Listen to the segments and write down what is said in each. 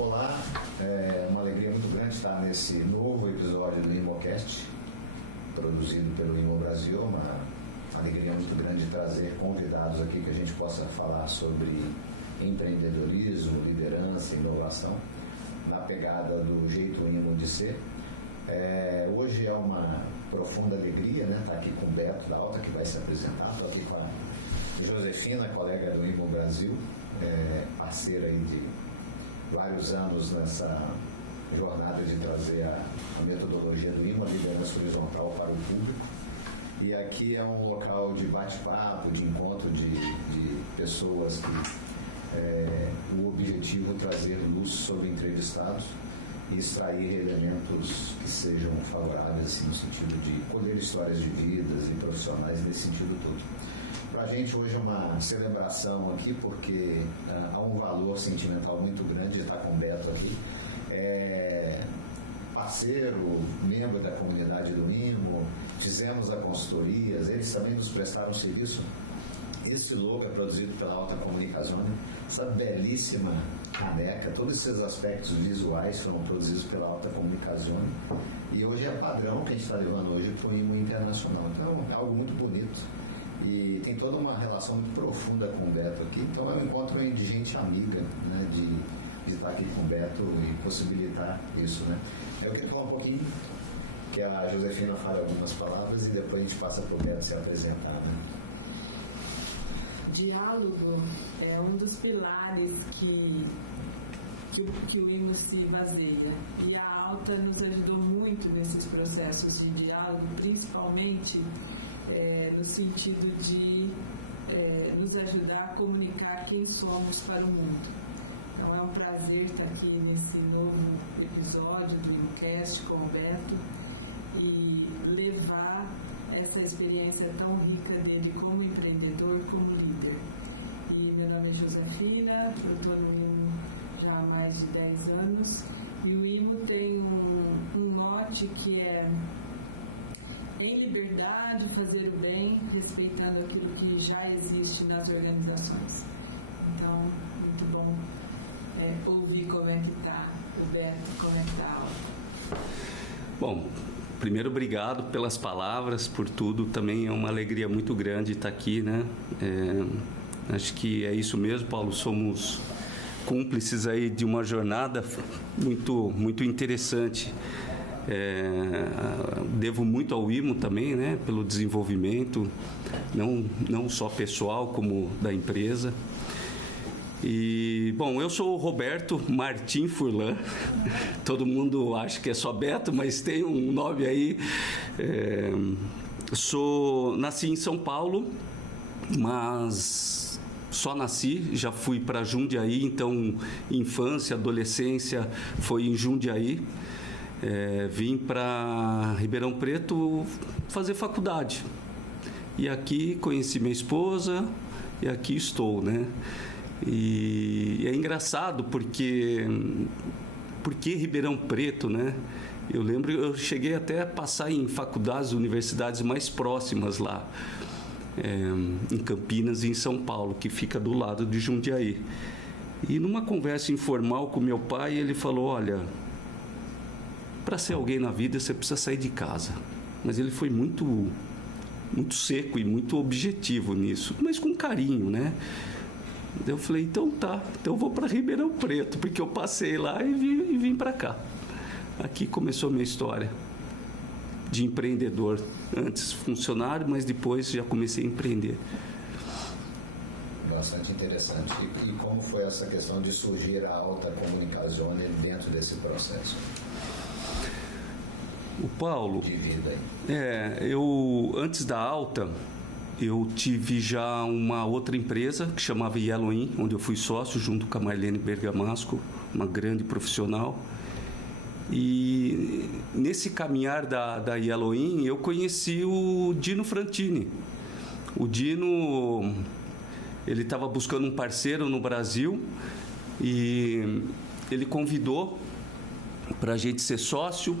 Olá, é uma alegria muito grande estar nesse novo episódio do IMOcast, produzido pelo IMO Brasil. Uma alegria muito grande trazer convidados aqui que a gente possa falar sobre empreendedorismo, liderança, inovação, na pegada do jeito IMO de ser. Hoje é uma profunda alegria, né, estar aqui com o Beto da Alta, que vai se apresentar. Estou aqui com a Josefina, colega do IMO Brasil, parceira aí de vários anos nessa jornada de trazer a metodologia do IMO, a liderança horizontal, para o público. E aqui é um local de bate-papo, de encontro de pessoas que o objetivo é trazer luz sobre entrevistados e extrair elementos que sejam favoráveis, assim, no sentido de colher histórias de vidas e profissionais nesse sentido todo. Para a gente hoje é uma celebração aqui, porque há um valor sentimental muito grande de estar com o Beto aqui. Parceiro, membro da comunidade do IMO, fizemos a consultorias, eles também nos prestaram serviço. Esse logo é produzido pela Alta Comunicazione, essa belíssima caneca, todos esses aspectos visuais foram produzidos pela Alta Comunicazione, e hoje é padrão que a gente está levando hoje para o IMO internacional. Então é algo muito bonito e tem toda uma relação muito profunda com o Beto aqui. Então é um encontro de gente amiga, né, de estar aqui com o Beto e possibilitar isso, né. Eu queria falar um pouquinho, que a Josefina fale algumas palavras e depois a gente passa para o Beto se apresentar, né. Diálogo é um dos pilares que o IMO se baseia, e a Alta nos ajudou muito nesses processos de diálogo, principalmente no sentido de nos ajudar a comunicar quem somos para o mundo. Então é um prazer estar aqui nesse novo episódio do IMOcast com o Beto e levar essa experiência tão rica dele como empreendedor e como líder. E meu nome é Josefina, eu estou no IMO já há mais de 10 anos, e o IMO tem um norte que é em liberdade, fazer o bem, respeitando aquilo que já existe nas organizações. Então, muito bom ouvir como é que está o Beto, como é que está a aula. Bom, primeiro, obrigado pelas palavras, por tudo. Também é uma alegria muito grande estar aqui, né? Acho que é isso mesmo, Paulo. Somos cúmplices aí de uma jornada muito, muito interessante. Devo muito ao IMO também, né? Pelo desenvolvimento, não só pessoal, como da empresa. E, bom, eu sou o Roberto Martim Furlan. Todo mundo acha que é só Beto, mas tem um nome aí. Nasci em São Paulo, mas só nasci, já fui para Jundiaí, então infância, adolescência foi em Jundiaí. Vim para Ribeirão Preto fazer faculdade. E aqui conheci minha esposa e aqui estou, né? E é engraçado porque Ribeirão Preto, né? Eu lembro, eu cheguei até a passar em faculdades, universidades mais próximas lá, em Campinas e em São Paulo, que fica do lado de Jundiaí. E numa conversa informal com meu pai, ele falou: olha, para ser alguém na vida você precisa sair de casa. Mas ele foi muito, muito seco e muito objetivo nisso, mas com carinho, né? Eu falei: então tá, então eu vou para Ribeirão Preto, porque eu passei lá e vim para cá. Aqui começou a minha história de empreendedor. Antes funcionário, mas depois já comecei a empreender. Bastante interessante. E como foi essa questão de surgir a Alta Comunicazione dentro desse processo? O Paulo, de vida aí. Eu antes da Alta, eu tive já uma outra empresa que chamava Yellow In, onde eu fui sócio junto com a Marlene Bergamasco, uma grande profissional. E nesse caminhar da Yellow In, eu conheci o Dino Frantini. O Dino, ele estava buscando um parceiro no Brasil e ele convidou para a gente ser sócio.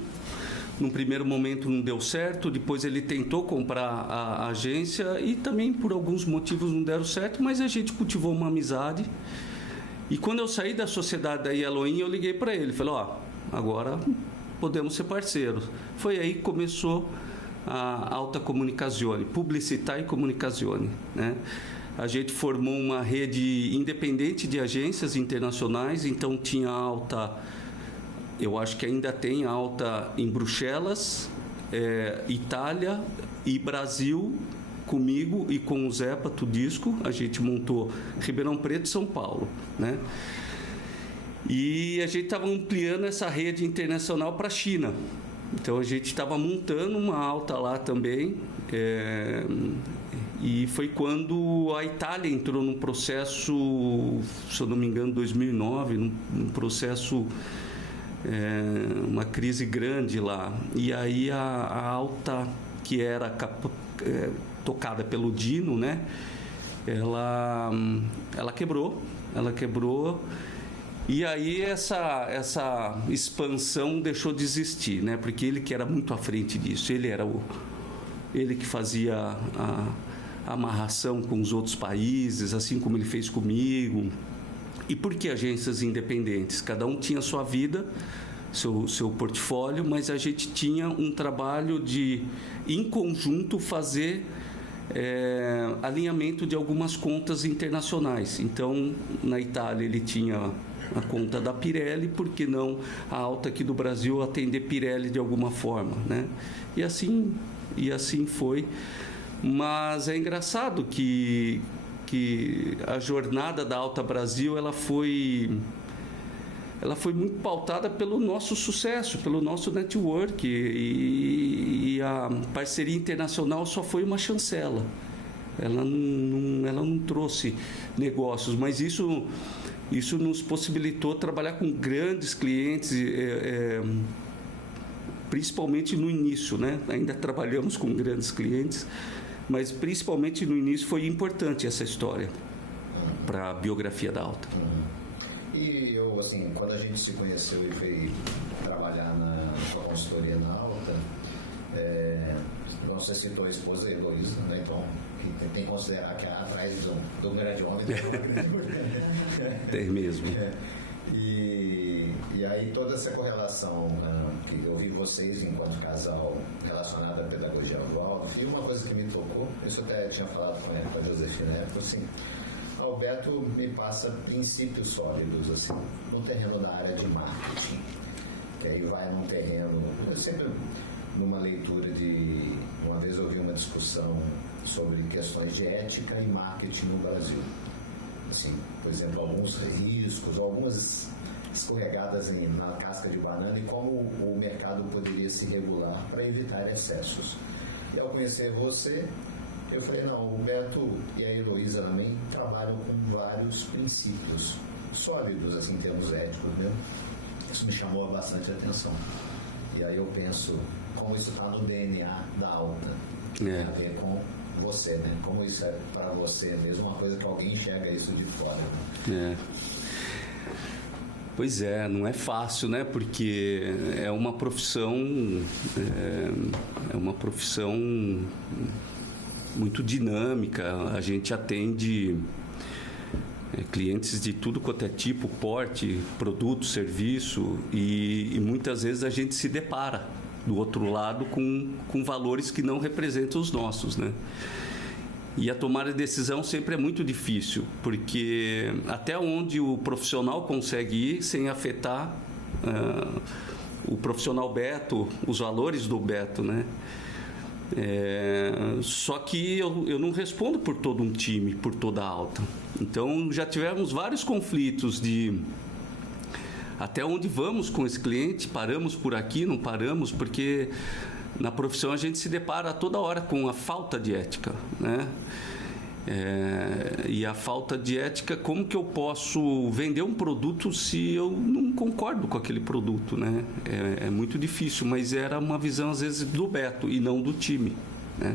Num primeiro momento não deu certo, depois ele tentou comprar a agência e também por alguns motivos não deram certo, mas a gente cultivou uma amizade E quando eu saí da sociedade da Yellowin, eu liguei para ele, falei, agora podemos ser parceiros. Foi aí que começou a Alta Comunicazione, Publicità e Comunicazione, né? A gente formou uma rede independente de agências internacionais, então tinha a Alta, eu acho que ainda tem a Alta em Bruxelas, Itália e Brasil, comigo e com o Zé Patudisco, a gente montou Ribeirão Preto e São Paulo, né? E a gente estava ampliando essa rede internacional para a China. Então a gente estava montando uma Alta lá também, e foi quando a Itália entrou num processo, se eu não me engano, 2009, num processo, uma crise grande lá. E aí a Alta, que era tocada pelo Dino, né? Ela quebrou. E aí essa expansão deixou de existir, né? Porque ele que era muito à frente disso, ele que fazia a amarração com os outros países, assim como ele fez comigo. E por que agências independentes? Cada um tinha sua vida, seu portfólio, mas a gente tinha um trabalho de, em conjunto, fazer alinhamento de algumas contas internacionais. Então, na Itália, ele tinha a conta da Pirelli, por que não a Alta aqui do Brasil atender Pirelli de alguma forma, né? E assim foi. Mas é engraçado que a jornada da Alta Brasil ela foi muito pautada pelo nosso sucesso, pelo nosso network, e a parceria internacional só foi uma chancela. Ela não trouxe negócios, mas isso nos possibilitou trabalhar com grandes clientes, principalmente no início, né? Ainda trabalhamos com grandes clientes, mas principalmente no início foi importante essa história para a biografia da Alta. E eu, assim, quando a gente se conheceu e foi trabalhar na sua consultoria na Alta, você citou a esposa Heloísa, né? Então tem que considerar que atrás do grande homem tem uma grande mulher. Tem mesmo. E aí toda essa correlação, que eu vi vocês enquanto casal relacionado à pedagogia oval, e uma coisa que me tocou, isso eu até tinha falado com a Josefina na época, assim, o Beto me passa princípios sólidos, assim, no terreno da área de marketing, que aí vai num terreno, eu sempre numa leitura uma vez eu ouvi uma discussão sobre questões de ética e marketing no Brasil. Assim, por exemplo, alguns riscos, algumas escorregadas na casca de banana e como o mercado poderia se regular para evitar excessos. E ao conhecer você, eu falei, não, o Beto e a Heloísa também trabalham com vários princípios sólidos, assim, em termos éticos mesmo. Isso me chamou bastante a atenção. E aí eu penso, como isso está no DNA da Alta, tem a ver com você, né? Como isso é para você mesmo, uma coisa que alguém enxerga isso de fora. Né? Pois é, não é fácil, né? Porque é uma profissão muito dinâmica. A gente atende clientes de tudo quanto é tipo, porte, produto, serviço, e muitas vezes a gente se depara do outro lado com valores que não representam os nossos, né? E a tomada de decisão sempre é muito difícil, porque até onde o profissional consegue ir sem afetar o profissional Beto, os valores do Beto, né? Só que eu não respondo por todo um time, por toda a Alta. Então já tivemos vários conflitos de até onde vamos com esse cliente, paramos por aqui, não paramos, porque na profissão a gente se depara toda hora com a falta de ética, né? E a falta de ética, como que eu posso vender um produto se eu não concordo com aquele produto, né? É muito difícil, mas era uma visão às vezes do Beto e não do time, né?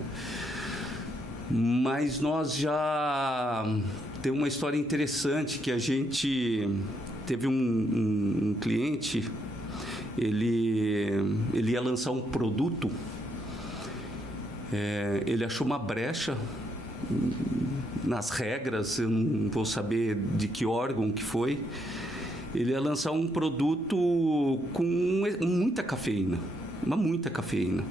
Mas nós já temos uma história interessante que a gente teve um cliente, ele ia lançar um produto, ele achou uma brecha nas regras, eu não vou saber de que órgão que foi. Ele ia lançar um produto com muita cafeína, muita cafeína.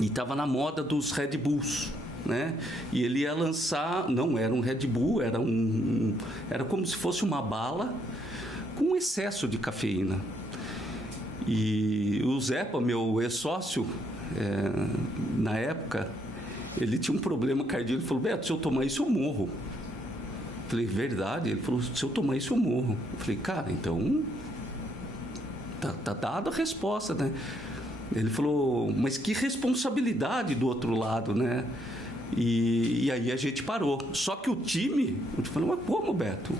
E estava na moda dos Red Bulls, né? E ele ia lançar, não era um Red Bull, era como se fosse uma bala com excesso de cafeína. E o Zepa, meu ex-sócio, na época, ele tinha um problema cardíaco. Ele falou: Beto, se eu tomar isso eu morro. Eu falei: verdade? Ele falou: se eu tomar isso eu morro. Eu falei: cara, então tá dada a resposta, né? Ele falou: mas que responsabilidade do outro lado, né? E aí a gente parou. Só que o time, eu falei: mas como, Beto?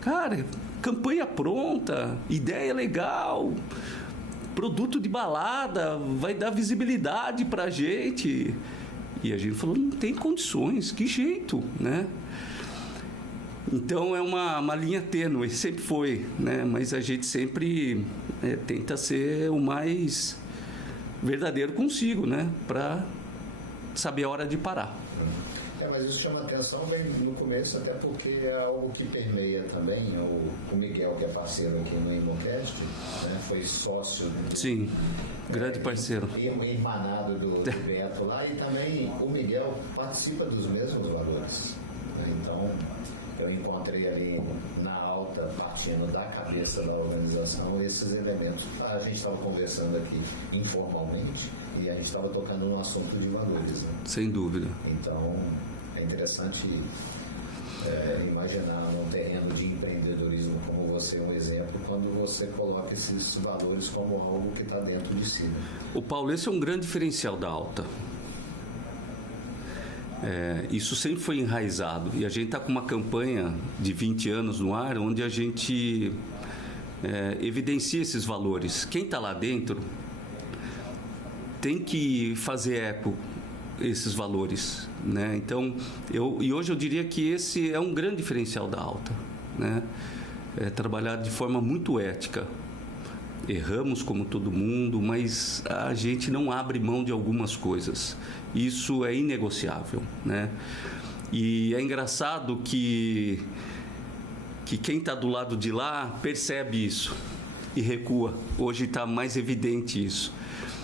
Cara, campanha pronta, ideia legal, produto de balada, vai dar visibilidade pra gente. E a gente falou: não tem condições, que jeito, né? Então é uma linha tênue, sempre foi, né? Mas a gente sempre tenta ser o mais verdadeiro consigo, né? Para saber a hora de parar. Mas isso chama atenção bem no começo, até porque é algo que permeia também. O Miguel, que é parceiro aqui no IMOcast, né? Foi sócio. Sim, grande parceiro. Irmanado do Beto lá, e também o Miguel participa dos mesmos valores. Né? Então, eu encontrei ali na alta, partindo da cabeça da organização, esses elementos. A gente estava conversando aqui informalmente e a gente estava tocando num assunto de valores. Né? Sem dúvida. Então, é interessante imaginar num terreno de empreendedorismo como você, um exemplo, quando você coloca esses valores como algo que está dentro de si. Né? O Paulo, esse é um grande diferencial da alta. Isso sempre foi enraizado, e a gente está com uma campanha de 20 anos no ar, onde a gente evidencia esses valores. Quem está lá dentro tem que fazer eco esses valores, né? Então, hoje eu diria que esse é um grande diferencial da alta, né? Trabalhar de forma muito ética. Erramos como todo mundo, mas a gente não abre mão de algumas coisas. Isso é inegociável, né? E é engraçado que quem está do lado de lá percebe isso e recua. Hoje está mais evidente isso.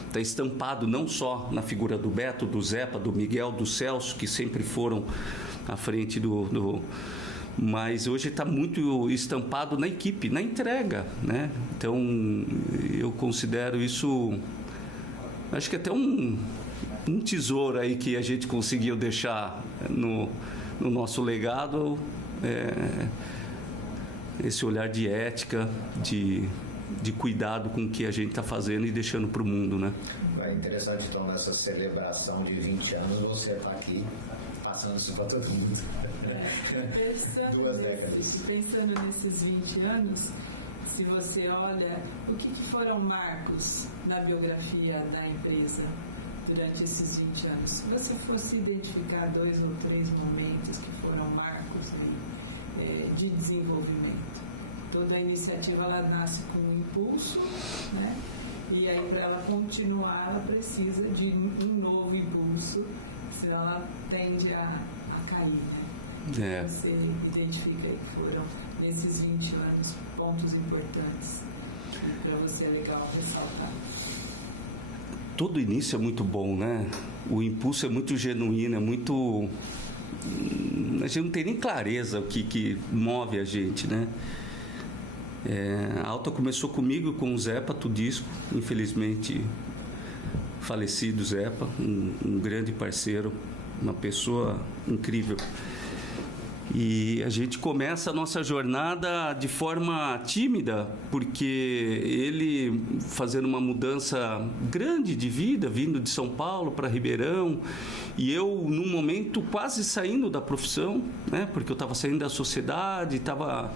Está estampado não só na figura do Beto, do Zepa, do Miguel, do Celso, que sempre foram à frente mas hoje está muito estampado na equipe, na entrega, né? Então, eu considero isso, acho que até um tesouro aí que a gente conseguiu deixar no nosso legado, esse olhar de ética, de cuidado com o que a gente está fazendo e deixando para o mundo, né? É interessante, então, nessa celebração de 20 anos, você está aqui passando isso para todo mundo. Pensando nesses 20 anos, se você olha, o que foram marcos na biografia da empresa durante esses 20 anos? Se você fosse identificar 2 ou 3 momentos que foram marcos de desenvolvimento. Toda a iniciativa ela nasce com um impulso, né? E aí, para ela continuar, ela precisa de um novo impulso, senão ela tende a cair, né? Você identifica aí que foram, nesses 20 anos, pontos importantes que para você é legal ressaltar. Todo início é muito bom, né? O impulso é muito genuíno, é muito... A gente não tem nem clareza o que move a gente, né? A Alta começou comigo, com o Zepa Tudisco, infelizmente falecido Zepa, um grande parceiro, uma pessoa incrível. E a gente começa a nossa jornada de forma tímida, porque ele fazendo uma mudança grande de vida, vindo de São Paulo para Ribeirão, e eu num momento quase saindo da profissão, né? Porque eu estava saindo da sociedade, estava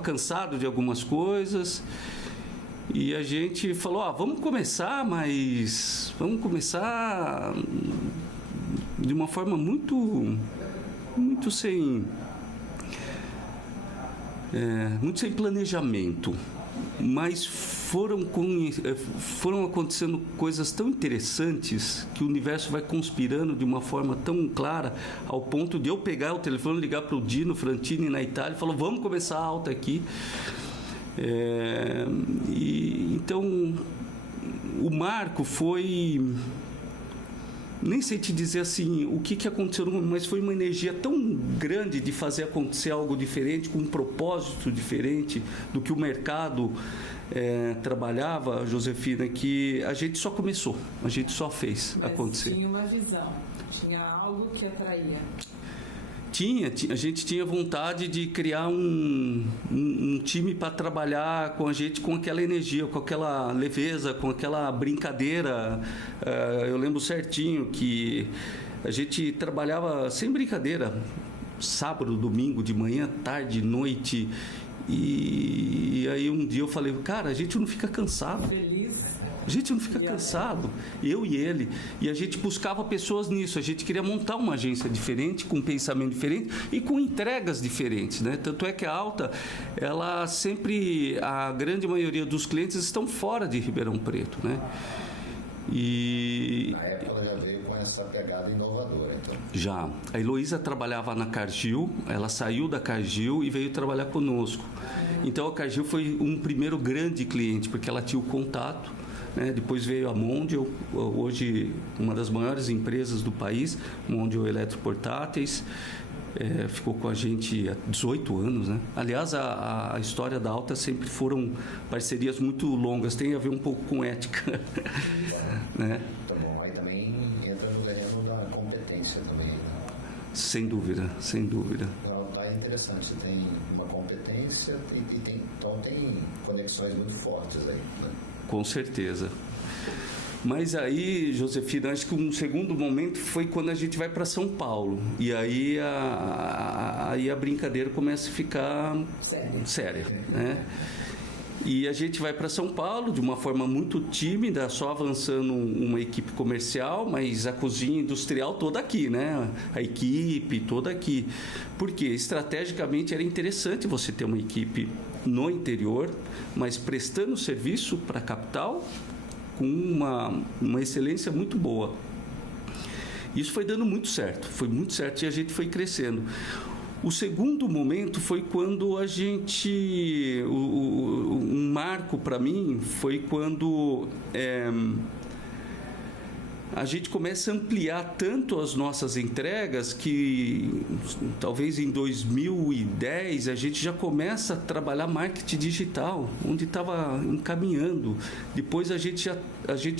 cansado de algumas coisas, e a gente falou, vamos começar, mas vamos começar de uma forma muito sem planejamento, Mas foram acontecendo coisas tão interessantes que o universo vai conspirando de uma forma tão clara, ao ponto de eu pegar o telefone, ligar para o Dino Frantini na Itália e falar, vamos começar a alta aqui. Então, o marco foi... Nem sei te dizer assim o que aconteceu, mas foi uma energia tão grande de fazer acontecer algo diferente, com um propósito diferente do que o mercado trabalhava, Josefina, que a gente só começou, a gente só fez acontecer. Tinha uma visão, tinha algo que atraía. A gente tinha vontade de criar um time para trabalhar com a gente com aquela energia, com aquela leveza, com aquela brincadeira. Eu lembro certinho que a gente trabalhava sem brincadeira, sábado, domingo, de manhã, tarde, noite. E aí um dia eu falei, cara, a gente não fica cansado. Feliz. A gente não fica cansado, eu e ele. E a gente buscava pessoas nisso. A gente queria montar uma agência diferente, com um pensamento diferente e com entregas diferentes, né? Tanto é que a Alta, ela sempre, a grande maioria dos clientes estão fora de Ribeirão Preto, né? E... Na época ela já veio com essa pegada inovadora, então. Já. A Heloísa trabalhava na Cargill, ela saiu da Cargill e veio trabalhar conosco. Então a Cargill foi um primeiro grande cliente, porque ela tinha o contato. Depois veio a Mondial, hoje uma das maiores empresas do país, Mondial Eletroportáteis, ficou com a gente há 18 anos, né? Aliás, a história da Alta sempre foram parcerias muito longas, tem a ver um pouco com ética. Né? Tá bom, aí também entra no terreno da competência também, né? Sem dúvida, sem dúvida. Tá interessante, você tem uma competência então tem conexões muito fortes aí, né? Com certeza. Mas aí, Josefina, acho que um segundo momento foi quando a gente vai para São Paulo. E aí a brincadeira começa a ficar séria, né? E a gente vai para São Paulo de uma forma muito tímida, só avançando uma equipe comercial, mas a cozinha industrial toda aqui, né? A equipe toda aqui. Porque estrategicamente era interessante você ter uma equipe no interior, mas prestando serviço para a capital com uma excelência muito boa. Isso foi dando muito certo e a gente foi crescendo. O segundo momento foi quando a gente... Um marco para mim foi quando a gente começa a ampliar tanto as nossas entregas que talvez em 2010 a gente já começa a trabalhar marketing digital, onde estava encaminhando. Depois a gente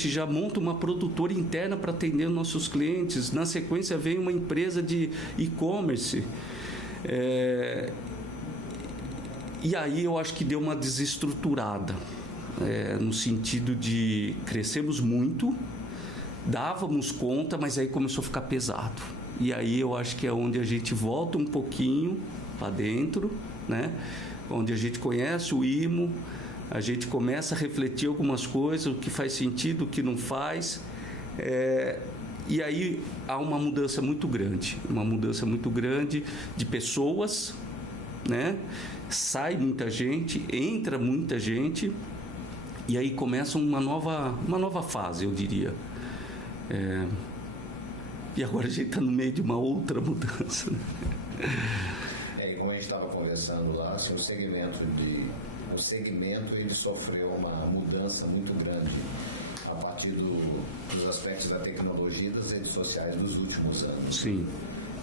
já monta uma produtora interna para atender nossos clientes. Na sequência vem uma empresa de e-commerce. E aí eu acho que deu uma desestruturada, no sentido de crescemos muito, dávamos conta, mas aí começou a ficar pesado. E aí eu acho que é onde a gente volta um pouquinho para dentro, né? Onde a gente conhece o IMO, a gente começa a refletir algumas coisas, o que faz sentido, o que não faz. E aí há uma mudança muito grande de pessoas, né? Sai muita gente, entra muita gente, e aí começa uma nova fase, eu diria. E agora a gente está no meio de uma outra mudança. Né? E como a gente estava conversando lá, assim, o segmento ele sofreu uma mudança muito grande a partir dos aspectos da tecnologia e das redes sociais dos últimos anos. Sim.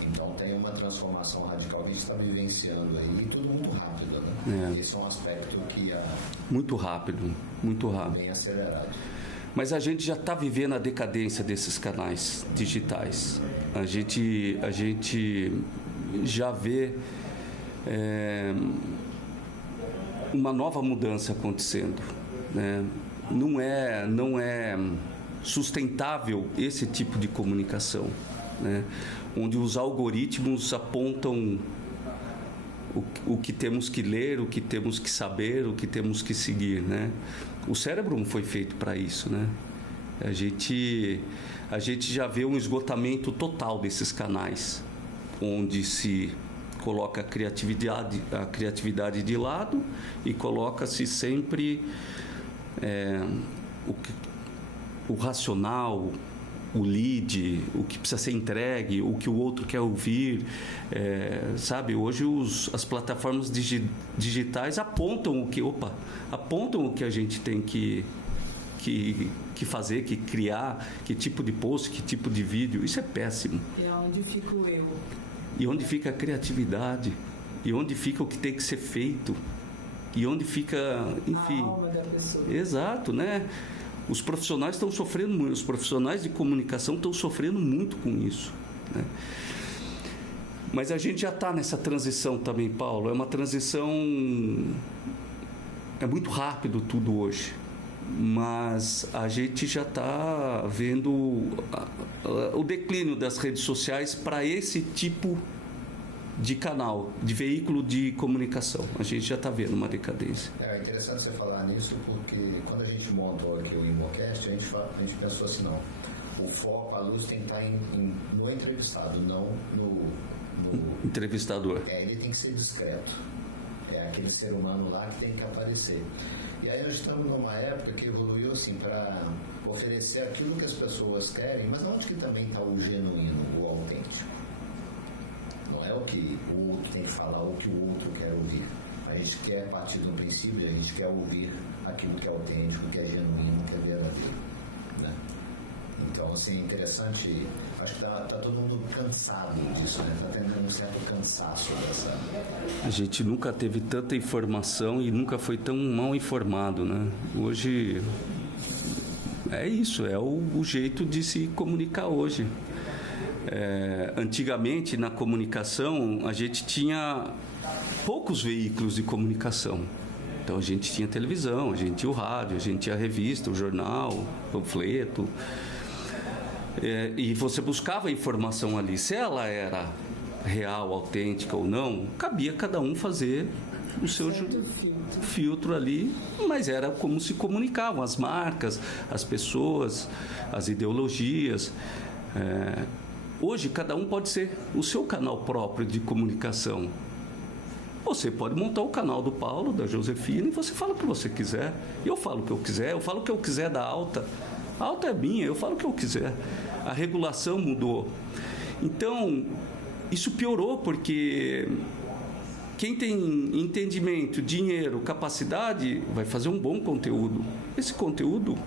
Então tem uma transformação radical que a gente está vivenciando aí, e tudo muito rápido, né? Esse é um aspecto que muito rápido. Bem acelerado. Mas a gente já está vivendo a decadência desses canais digitais. A gente já vê uma nova mudança acontecendo, né? Não é sustentável esse tipo de comunicação, né? Onde os algoritmos apontam o que temos que ler, o que temos que saber, o que temos que seguir, né? O cérebro não foi feito para isso, né? A gente já vê um esgotamento total desses canais, onde se coloca a criatividade de lado e coloca-se sempre o racional, o lead, o que precisa ser entregue, o que o outro quer ouvir. Sabe, hoje as plataformas digitais apontam o que a gente tem que fazer, que criar, que tipo de post, que tipo de vídeo. Isso é péssimo. E onde fica o eu? E onde fica a criatividade? E onde fica o que tem que ser feito? E onde fica, enfim... A alma da pessoa. Exato, né? Os profissionais estão sofrendo muito, os profissionais de comunicação estão sofrendo muito com isso, né? Mas a gente já está nessa transição também, Paulo. É uma transição... É muito rápido tudo hoje. Mas a gente já está vendo o declínio das redes sociais para esse tipo de canal, de veículo de comunicação. A gente já está vendo uma decadência. É interessante você falar nisso, porque quando a gente montou aqui o IMOcast, a gente pensou assim, não, o foco, a luz tem que estar no entrevistado, não no entrevistador. Ele tem que ser discreto. É aquele ser humano lá que tem que aparecer. E aí nós estamos numa época que evoluiu assim para oferecer aquilo que as pessoas querem, mas onde que também está o genuíno, o autêntico? Não é o que o outro tem que falar, o que o outro quer ouvir. A gente quer partir do princípio, a gente quer ouvir aquilo que é autêntico, que é genuíno, que é verdadeiro, né? Então, assim, é interessante, acho que tá todo mundo cansado disso, né? Está tendo um certo cansaço dessa... A gente nunca teve tanta informação e nunca foi tão mal informado, né? Hoje é isso, é o jeito de se comunicar hoje. Antigamente, na comunicação, a gente tinha poucos veículos de comunicação. Então, a gente tinha televisão, a gente tinha o rádio, a gente tinha a revista, o jornal, o panfleto. E você buscava a informação ali. Se ela era real, autêntica ou não, cabia cada um fazer o seu filtro ali, mas era como se comunicavam as marcas, as pessoas, as ideologias. Hoje, cada um pode ser o seu canal próprio de comunicação. Você pode montar o canal do Paulo, da Josefina, e você fala o que você quiser. Eu falo o que eu quiser, eu falo o que eu quiser da Alta. A Alta é minha, eu falo o que eu quiser. A regulação mudou. Então, isso piorou, porque quem tem entendimento, dinheiro, capacidade, vai fazer um bom conteúdo. Esse conteúdo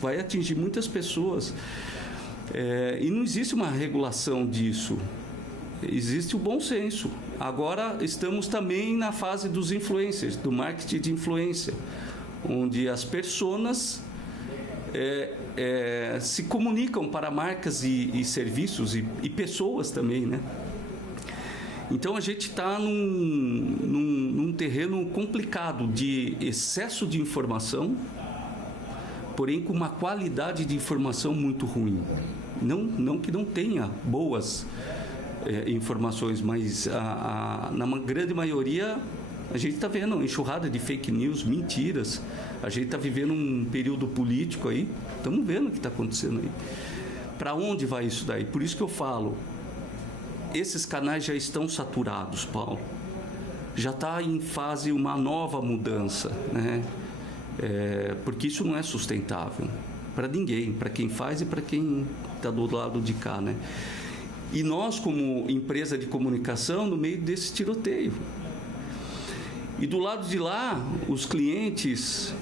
vai atingir muitas pessoas. E não existe uma regulação disso. Existe o bom senso. Agora estamos também na fase dos influencers, do marketing de influência, onde as personas se comunicam para marcas e serviços e pessoas também, né? Então a gente está num terreno complicado de excesso de informação, porém com uma qualidade de informação muito ruim. Não que não tenha boas informações, mas na grande maioria a gente está vendo enxurrada de fake news, mentiras. A gente está vivendo um período político aí, estamos vendo o que está acontecendo aí. Para onde vai isso daí? Por isso que eu falo, esses canais já estão saturados, Paulo. Já está em fase uma nova mudança, né? Porque isso não é sustentável para ninguém, para quem faz e para quem está do lado de cá, né? E nós, como empresa de comunicação, no meio desse tiroteio. E do lado de lá, os clientes,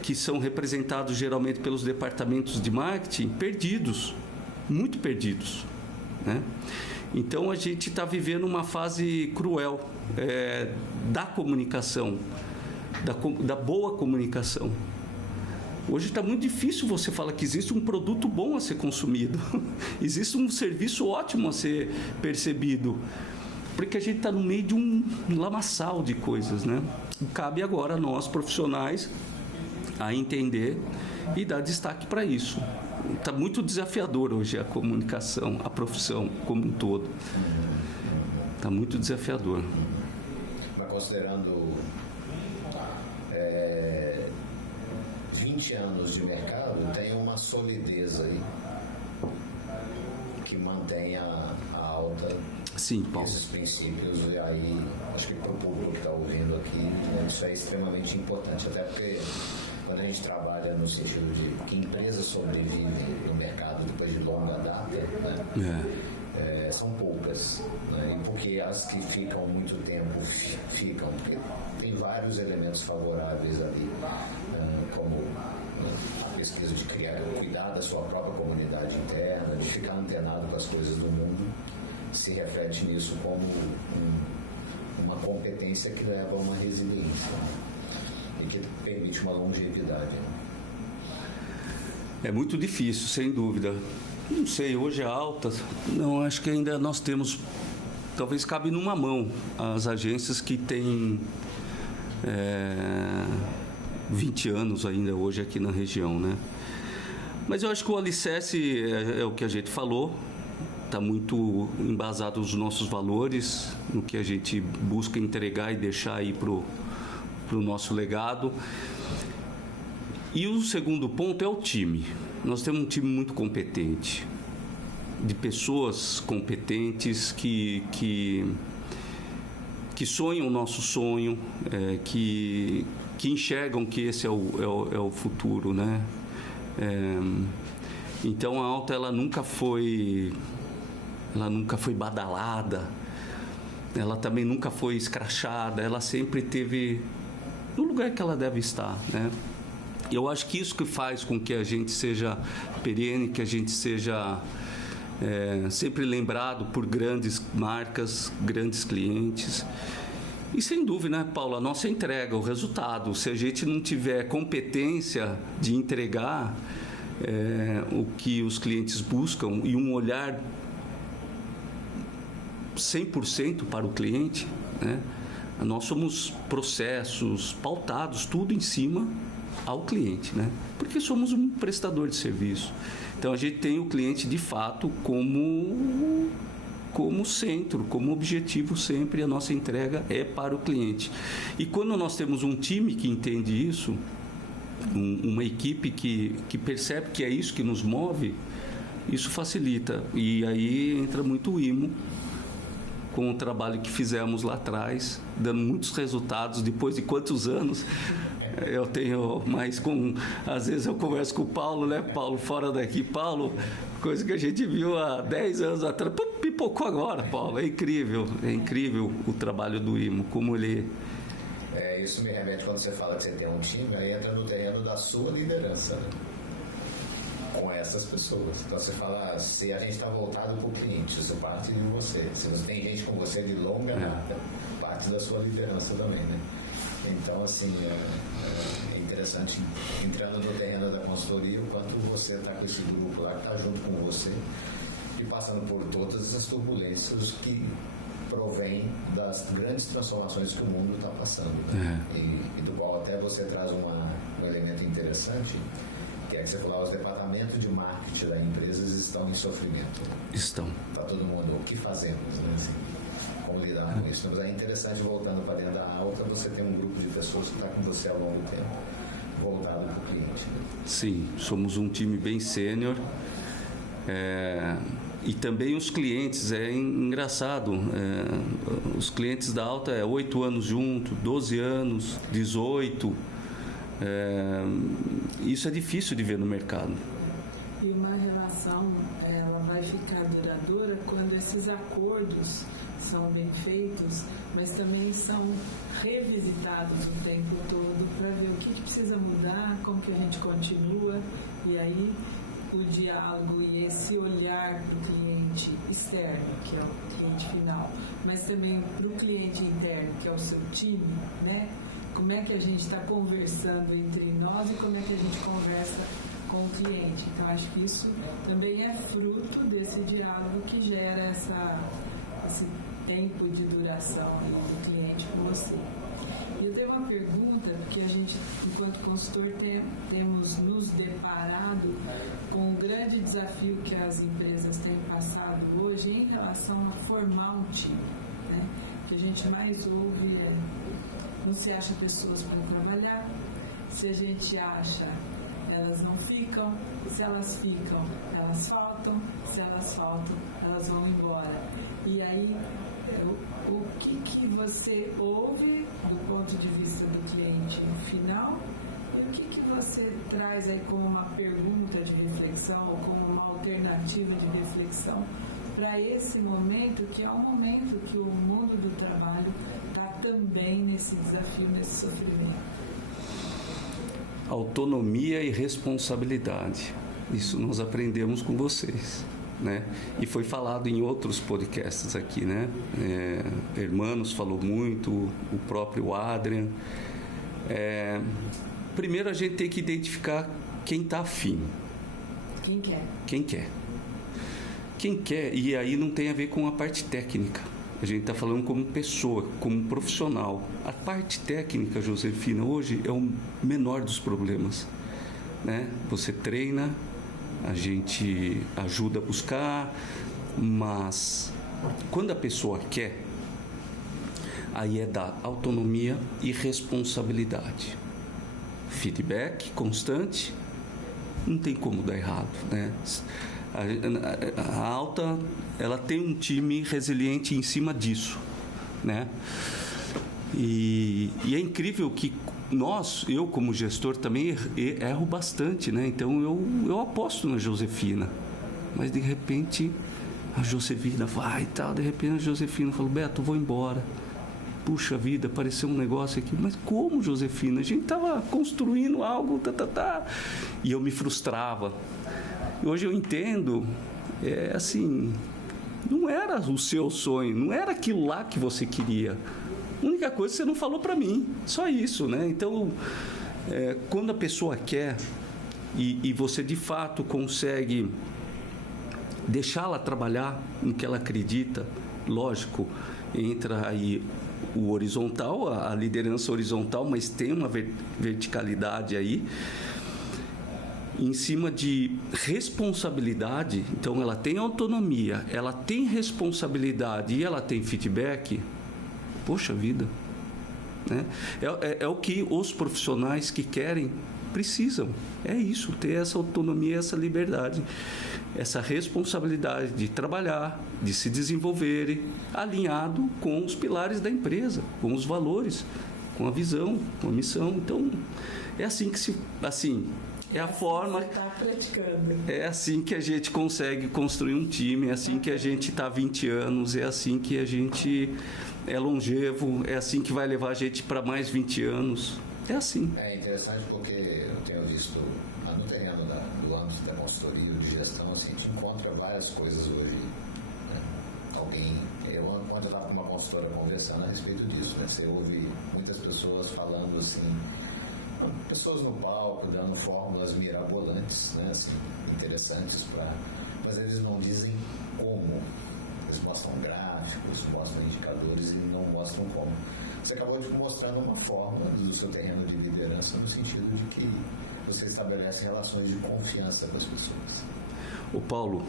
que são representados geralmente pelos departamentos de marketing, perdidos, muito perdidos, né? Então, a gente está vivendo uma fase cruel da comunicação, da boa comunicação. Hoje está muito difícil você falar que existe um produto bom a ser consumido, existe um serviço ótimo a ser percebido, porque a gente está no meio de um lamaçal de coisas, né? Cabe agora a nós, profissionais, a entender e dar destaque para isso. Está muito desafiador hoje a comunicação, a profissão como um todo. Está muito desafiador. Mas considerando 20 anos de mercado, tem uma solidez aí que mantém a Alta. Sim, Paulo. Esses princípios, e aí acho que para o público que está ouvindo aqui, isso é extremamente importante, até porque quando a gente trabalha no sentido de que empresas sobrevivem no mercado depois de longa data, né? São poucas, né? E porque as que ficam muito tempo ficam, porque tem vários elementos favoráveis ali, como a pesquisa de cuidar da sua própria comunidade interna, de ficar antenado com as coisas do mundo, se reflete nisso como uma competência que leva a uma resiliência, né? E que permite uma longevidade. Né? É muito difícil, sem dúvida. Não sei, hoje é alta. Não, acho que ainda nós temos, talvez cabe numa mão as agências que têm 20 anos ainda hoje aqui na região, né? Mas eu acho que o alicerce é o que a gente falou, está muito embasado nos nossos valores, no que a gente busca entregar e deixar aí para o nosso legado. E o segundo ponto é o time. Nós temos um time muito competente, de pessoas competentes que sonham o nosso sonho, que enxergam que esse é o futuro, né? Então a Alta ela nunca foi badalada, ela também nunca foi escrachada, ela sempre teve no lugar que ela deve estar, né? Eu acho que isso que faz com que a gente seja perene, que a gente seja sempre lembrado por grandes marcas, grandes clientes. E sem dúvida, né, Paulo, a nossa entrega, o resultado, se a gente não tiver competência de entregar o que os clientes buscam e um olhar 100% para o cliente, né? Nós somos processos pautados, tudo em cima ao cliente, né? Porque somos um prestador de serviço. Então a gente tem o cliente de fato como centro, como objetivo sempre, a nossa entrega é para o cliente. E quando nós temos um time que entende isso, uma equipe que percebe que é isso que nos move, isso facilita. E aí entra muito o IMO, com o trabalho que fizemos lá atrás, dando muitos resultados depois de quantos anos. Eu tenho mais às vezes eu converso com o Paulo, né, Paulo, fora daqui. Paulo, coisa que a gente viu há 10 anos atrás, pipocou agora, Paulo. É incrível o trabalho do IMO, como ele... Isso me remete, quando você fala que você tem um time, aí entra no terreno da sua liderança, né? Com essas pessoas. Então você fala, se a gente está voltado para o cliente, isso parte de você. Se você tem gente com você de longa data, parte da sua liderança também, né? Então, assim, é interessante, entrando no terreno da consultoria, o quanto você está com esse grupo lá, que está junto com você, e passando por todas essas turbulências que provém das grandes transformações que o mundo está passando, né? E do qual até você traz um elemento interessante, que é que você falou, os departamentos de marketing das empresas estão em sofrimento. Estão. Está todo mundo, o que fazemos, né? Assim, como lidar com isso. Mas é interessante, voltando para dentro da Alta, você tem um grupo de pessoas que está com você ao longo do tempo, voltado para o cliente. Né? Sim, somos um time bem sênior. E também os clientes, é engraçado, os clientes da Alta 8 anos junto, 12 anos, 18, isso é difícil de ver no mercado. E uma relação, ela vai ficar duradoura quando esses acordos são bem feitos, mas também são revisitados o tempo todo para ver o que precisa mudar, como que a gente continua, e aí o diálogo e esse olhar para o cliente externo, que é o cliente final, mas também para o cliente interno, que é o seu time, né? Como é que a gente está conversando entre nós e como é que a gente conversa com o cliente. Então, acho que isso também é fruto desse diálogo que gera esse tempo de duração do cliente com você. E eu tenho uma pergunta, porque a gente, enquanto consultor, temos nos deparado com um grande desafio que as empresas têm passado hoje em relação a formar um time, né? O que a gente mais ouve não se acha pessoas para trabalhar, se a gente acha, elas não ficam, se elas ficam, elas faltam. faltam, se elas faltam, elas vão embora. E aí, o que você ouve do ponto de vista do cliente final e o que você traz aí como uma pergunta de reflexão ou como uma alternativa de reflexão para esse momento, que é o momento que o mundo do trabalho está também nesse desafio, nesse sofrimento. Autonomia e responsabilidade. Isso nós aprendemos com vocês, né? E foi falado em outros podcasts aqui, né? Hermanos falou muito, o próprio Adrian. Primeiro a gente tem que identificar quem está afim. Quem quer. Quem quer. Quem quer, e aí não tem a ver com a parte técnica. A gente está falando como pessoa, como profissional. A parte técnica, Josefina, hoje é o menor dos problemas, né? Você treina, a gente ajuda a buscar, mas quando a pessoa quer, aí é da autonomia e responsabilidade. Feedback constante, não tem como dar errado, né? A Alta, ela tem um time resiliente em cima disso, né? E é incrível que eu como gestor também erro bastante, né? Então eu aposto na Josefina, mas de repente a Josefina vai e tal, de repente a Josefina falou: Beto, vou embora. Puxa vida, apareceu um negócio aqui. Mas como, Josefina? A gente estava construindo algo, e eu me frustrava. Hoje eu entendo, assim, não era o seu sonho, não era aquilo lá que você queria. A única coisa que você não falou para mim, só isso, né? Então, quando a pessoa quer e você de fato consegue deixá-la trabalhar no que ela acredita, lógico, entra aí o horizontal, a liderança horizontal, mas tem uma verticalidade aí, em cima de responsabilidade. Então ela tem autonomia, ela tem responsabilidade e ela tem feedback. Poxa vida, né? É o que os profissionais que querem precisam. É isso, ter essa autonomia, essa liberdade, essa responsabilidade de trabalhar, de se desenvolver, alinhado com os pilares da empresa, com os valores, com a visão, com a missão. Então é assim que é a forma. Você está praticando. É assim que a gente consegue construir um time, é assim que a gente está há 20 anos, é assim que a gente é longevo, é assim que vai levar a gente para mais 20 anos. É assim. É interessante porque eu tenho visto no terreno do âmbito da consultoria de gestão, assim, a gente encontra várias coisas hoje, né? Ontem eu estava com uma consultora conversando a respeito disso, né? Você ouve muitas pessoas falando assim, pessoas no palco dando fórmulas mirabolantes, né? Assim, interessantes, mas eles não dizem como. Eles mostram gráficos, mostram indicadores e não mostram como. Você acabou de mostrando uma fórmula do seu terreno de liderança no sentido de que você estabelece relações de confiança com as pessoas. Ô Paulo,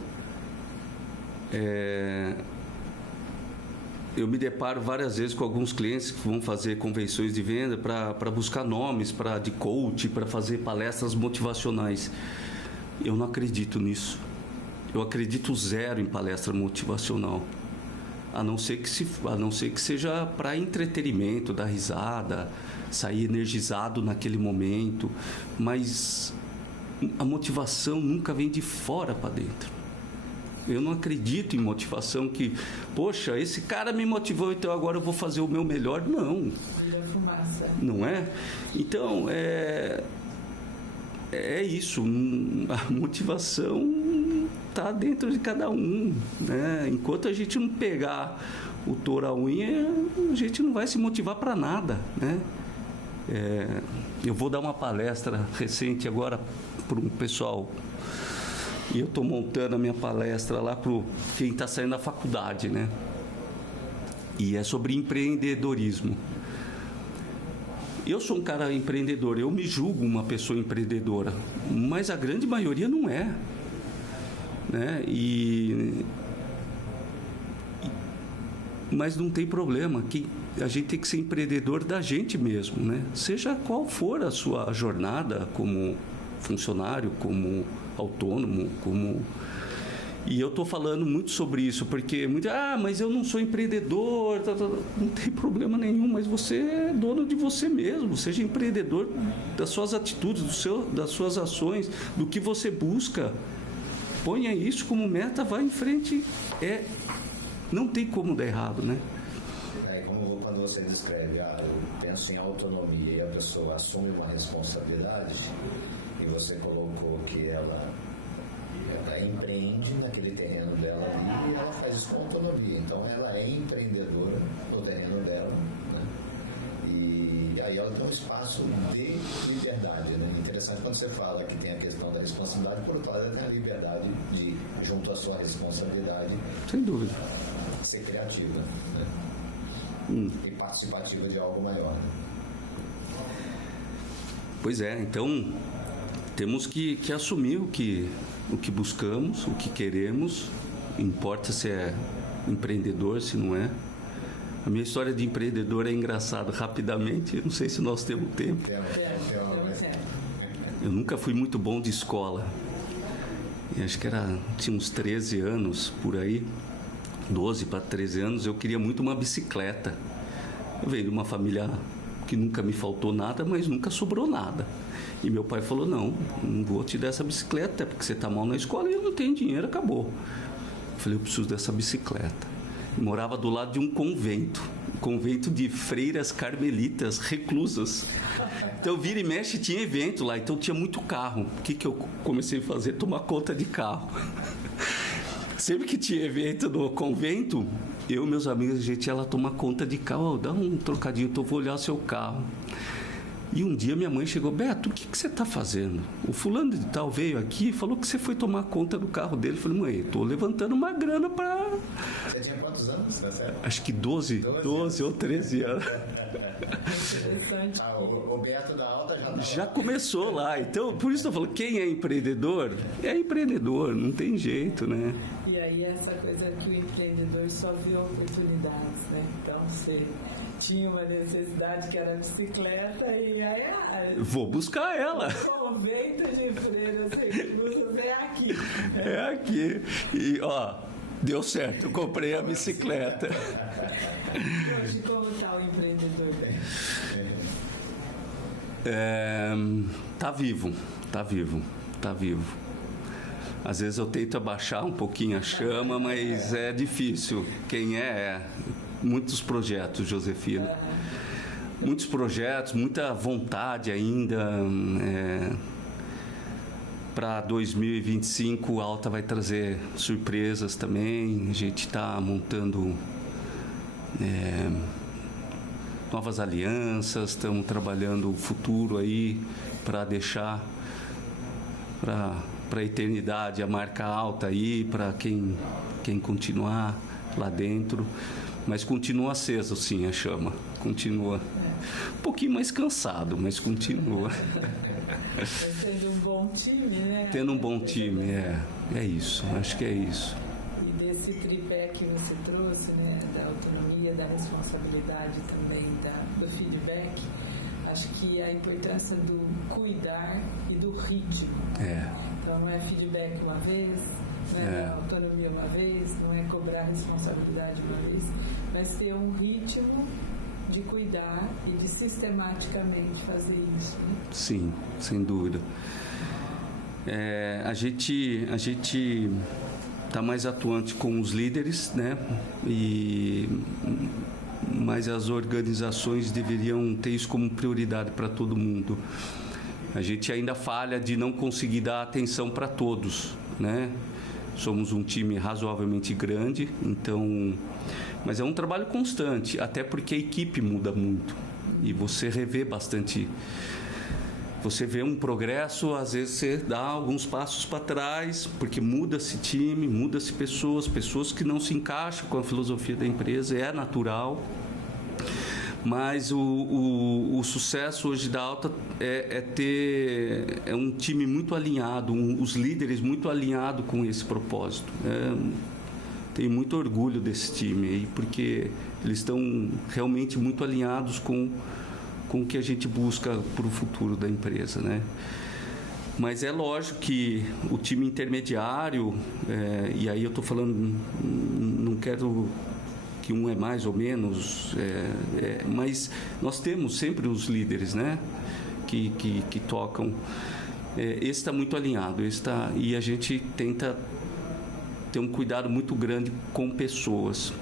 eu me deparo várias vezes com alguns clientes que vão fazer convenções de venda para buscar nomes de coach, para fazer palestras motivacionais. Eu não acredito nisso. Eu acredito zero em palestra motivacional. A não ser que seja para entretenimento, dar risada, sair energizado naquele momento. Mas a motivação nunca vem de fora para dentro. Eu não acredito em motivação que, poxa, esse cara me motivou, então agora eu vou fazer o meu melhor. Não. Vira fumaça. Não é? Então, é isso. A motivação está dentro de cada um, né? Enquanto a gente não pegar o touro à unha, a gente não vai se motivar para nada, né? Eu vou dar uma palestra recente agora para um pessoal e eu estou montando a minha palestra lá para quem está saindo da faculdade, né? E é sobre empreendedorismo. Eu sou um cara empreendedor, eu me julgo uma pessoa empreendedora, mas a grande maioria não é, né? Mas não tem problema, a gente tem que ser empreendedor da gente mesmo, né? Seja qual for a sua jornada como funcionário, como autônomo, E eu estou falando muito sobre isso, porque mas eu não sou empreendedor, não tem problema nenhum, mas você é dono de você mesmo, seja empreendedor das suas atitudes, das suas ações, do que você busca. Ponha isso como meta, vá em frente, não tem como dar errado, né? Como quando você descreve, eu penso em autonomia e a pessoa assume uma responsabilidade, e você colocou que ela empreende naquele terreno dela ali, e ela faz isso com autonomia. Então ela é empreendedora no terreno dela, né? E aí ela tem um espaço de liberdade, né? Interessante quando você fala que tem a questão da responsabilidade, por outro lado ela tem a liberdade de, junto à sua responsabilidade, sem dúvida, ser criativa, né? E participativa de algo maior, né? Pois é, então temos que assumir o que buscamos, o que queremos, importa se é empreendedor, se não é. A minha história de empreendedor é engraçada, rapidamente, não sei se nós temos tempo. Eu nunca fui muito bom de escola. Eu acho que tinha uns 13 anos, por aí, 12 para 13 anos, eu queria muito uma bicicleta. Eu venho de uma família que nunca me faltou nada, mas nunca sobrou nada. E meu pai falou, não vou te dar essa bicicleta, porque você está mal na escola e eu não tenho dinheiro, acabou. Eu falei, eu preciso dessa bicicleta. Eu morava do lado de um convento de freiras carmelitas, reclusas. Então, vira e mexe, tinha evento lá, então tinha muito carro. O que eu comecei a fazer? Tomar conta de carro. Sempre que tinha evento no convento, eu e meus amigos, a gente ia lá tomar conta de carro. Dá um trocadinho, então eu vou olhar o seu carro. E um dia minha mãe chegou, Beto, o que você está fazendo? O fulano de tal veio aqui e falou que você foi tomar conta do carro dele. Eu falei, mãe, estou levantando uma grana para... Você tinha quantos anos, tá certo? Acho que 12 ou 13 anos. O Beto da Alta já começou lá. Então, por isso eu falo, quem é empreendedor, não tem jeito, né? E aí essa coisa que o empreendedor só vê oportunidades, né? Então, você tinha uma necessidade que era a bicicleta e aí... vou buscar ela. O convento de freiras reclusas é aqui. É aqui. E, deu certo, eu comprei a bicicleta. Hoje, como está o empreendedor? Tá vivo. Às vezes eu tento abaixar um pouquinho a chama, mas é difícil. Quem muitos projetos, Josefina. Muitos projetos, muita vontade ainda. Para 2025, a Alta vai trazer surpresas também. A gente está montando novas alianças, estamos trabalhando o futuro aí para deixar para a eternidade a marca Alta aí, para quem continuar lá dentro. Mas continua acesa, sim, a chama. Continua. Um pouquinho mais cansado, mas continua. Tendo um bom time, né? Tendo um bom time, é isso. Acho que é isso. E desse tripé que você trouxe, né? Da autonomia, da responsabilidade também, do feedback, acho que a importância do cuidar e do ritmo. Então, não é feedback uma vez, não é autonomia uma vez, não é cobrar responsabilidade uma vez, mas ter um ritmo de cuidar e de sistematicamente fazer isso, né? Sim, sem dúvida. A gente está mais atuante com os líderes, né? Mas as organizações deveriam ter isso como prioridade para todo mundo. A gente ainda falha de não conseguir dar atenção para todos, né? Somos um time razoavelmente grande, então... Mas é um trabalho constante, até porque a equipe muda muito. E você revê bastante... Você vê um progresso, às vezes você dá alguns passos para trás, porque muda-se time, muda-se pessoas que não se encaixam com a filosofia da empresa, é natural. Mas o sucesso hoje da Alta é ter um time muito alinhado, os líderes muito alinhados com esse propósito. Tenho muito orgulho desse time aí, porque eles estão realmente muito alinhados com o que a gente busca para o futuro da empresa, né? Mas é lógico que o time intermediário, e aí eu estou falando, não quero que um é mais ou menos, mas nós temos sempre os líderes, né, que tocam. Esse está muito alinhado, e a gente tenta ter um cuidado muito grande com pessoas.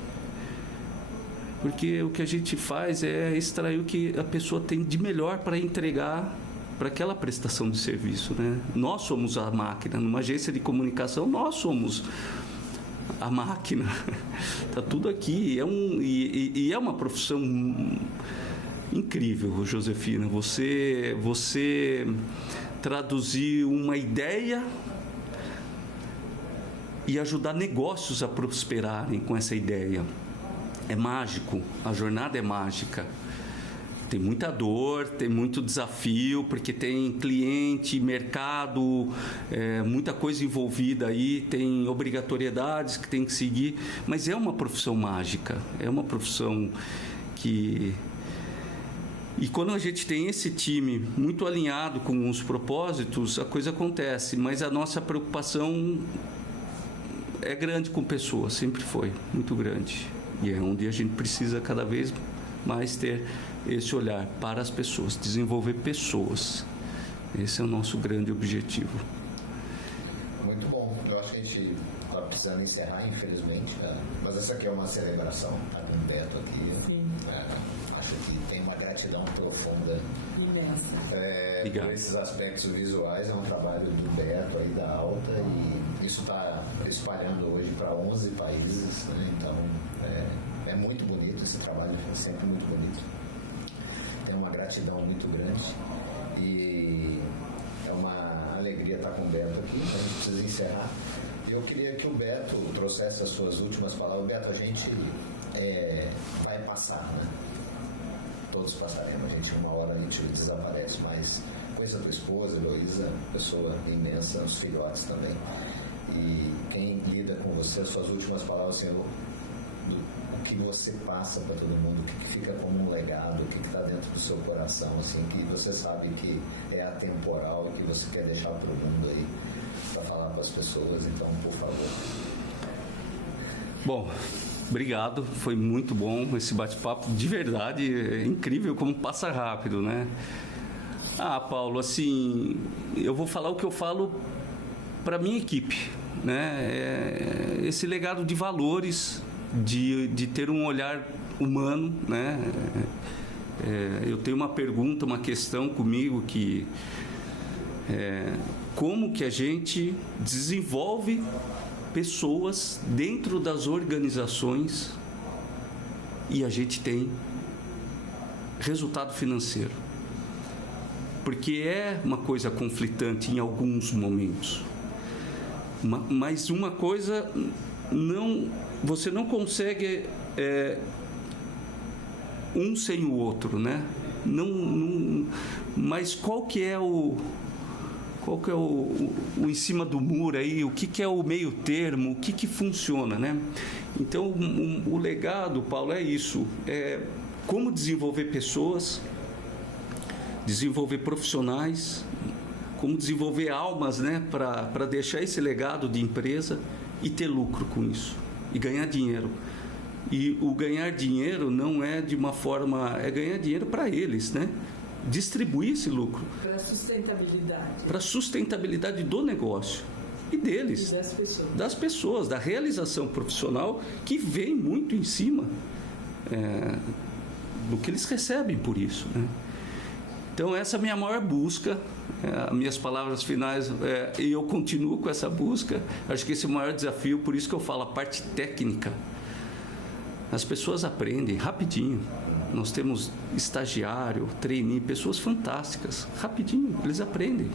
Porque o que a gente faz é extrair o que a pessoa tem de melhor para entregar para aquela prestação de serviço, né? Nós somos a máquina. Numa agência de comunicação, nós somos a máquina. Está tudo aqui. E é uma profissão incrível, Josefina. Você traduzir uma ideia e ajudar negócios a prosperarem com essa ideia. É mágico, a jornada é mágica. Tem muita dor, tem muito desafio, porque tem cliente, mercado, muita coisa envolvida aí, tem obrigatoriedades que tem que seguir, mas é uma profissão mágica, é uma profissão que... E quando a gente tem esse time muito alinhado com os propósitos, a coisa acontece, mas a nossa preocupação é grande com pessoas, sempre foi, muito grande. E é onde a gente precisa cada vez mais ter esse olhar para as pessoas, desenvolver pessoas. Esse é o nosso grande objetivo. Muito bom. Eu acho que a gente está precisando encerrar, infelizmente, mas essa aqui é uma celebração, está com o Beto aqui. Sim. Acho que tem uma gratidão profunda. Imensa. Por esses aspectos visuais, é um trabalho do Beto aí da Alta, e isso está espalhando hoje para 11 países, né? Então é muito bonito esse trabalho, é sempre muito bonito. Tem uma gratidão muito grande e é uma alegria estar com o Beto aqui, então a gente precisa encerrar. Eu queria que o Beto trouxesse as suas últimas palavras. Beto, a gente vai passar, né? Todos passaremos, a gente uma hora a gente desaparece, mas conheça a tua esposa, Heloísa, pessoa imensa, os filhotes também. E quem lida com você, as suas últimas palavras, Senhor, o que você passa para todo mundo, o que fica como um legado, o que está dentro do seu coração, assim, que você sabe que é atemporal e que você quer deixar para o mundo aí, para falar para as pessoas. Então, por favor. Bom, obrigado, foi muito bom esse bate-papo, de verdade, é incrível como passa rápido, né? Paulo, assim, eu vou falar o que eu falo para minha equipe, né? Esse legado de valores, de ter um olhar humano, né? Eu tenho uma pergunta, uma questão comigo que como que a gente desenvolve pessoas dentro das organizações e a gente tem resultado financeiro, porque é uma coisa conflitante em alguns momentos, mas uma coisa você não consegue um sem o outro, né? Mas qual que é o em cima do muro aí, o que é o meio termo, o que funciona, né? Então, o legado, Paulo, é isso, como desenvolver pessoas, desenvolver profissionais, como desenvolver almas, né, para deixar esse legado de empresa e ter lucro com isso, e ganhar dinheiro. E o ganhar dinheiro não é de uma forma, é ganhar dinheiro para eles, né? Distribuir esse lucro. Para sustentabilidade. Para sustentabilidade do negócio e deles. E das pessoas. Das pessoas, da realização profissional que vem muito em cima do que eles recebem por isso, né? Então, essa é a minha maior busca. As minhas palavras finais, e eu continuo com essa busca. Acho que esse é o maior desafio, por isso que eu falo a parte técnica. As pessoas aprendem rapidinho. Nós temos estagiário, trainee, pessoas fantásticas. Rapidinho, eles aprendem.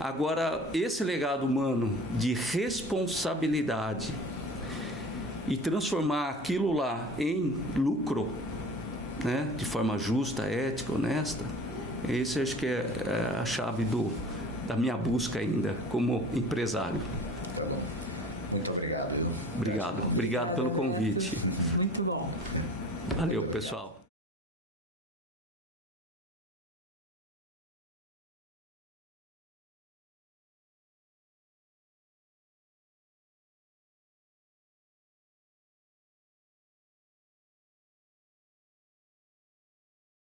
Agora, esse legado humano de responsabilidade e transformar aquilo lá em lucro, né, de forma justa, ética, honesta, esse acho que é a chave da minha busca ainda como empresário. Tá bom. Muito obrigado. Obrigado pelo convite. Muito bom. Valeu, pessoal.